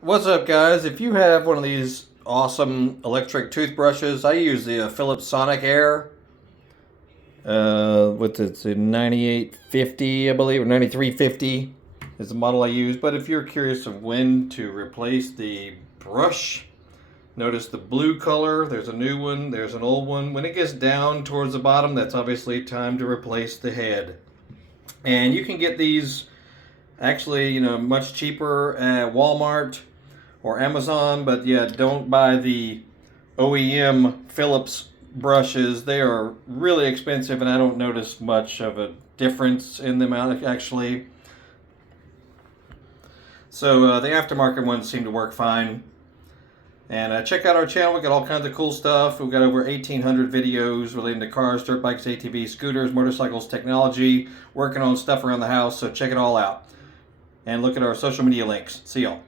What's up, guys? If you have one of these awesome electric toothbrushes, I use the Philips Sonicare with its 9850, I believe, or 9350 is the model I use. But if you're curious of when to replace the brush, notice the blue color. There's a new one, there's an old one. When it gets down towards the bottom, that's obviously time to replace the head. And you can get these actually, much cheaper at Walmart or Amazon, but yeah, don't buy the OEM Philips brushes. They are really expensive, and I don't notice much of a difference in them actually. So the aftermarket ones seem to work fine. And check out our channel. We got all kinds of cool stuff. We've got over 1,800 videos relating to cars, dirt bikes, ATVs, scooters, motorcycles, technology, working on stuff around the house. So check it all out. And look at our social media links. See y'all.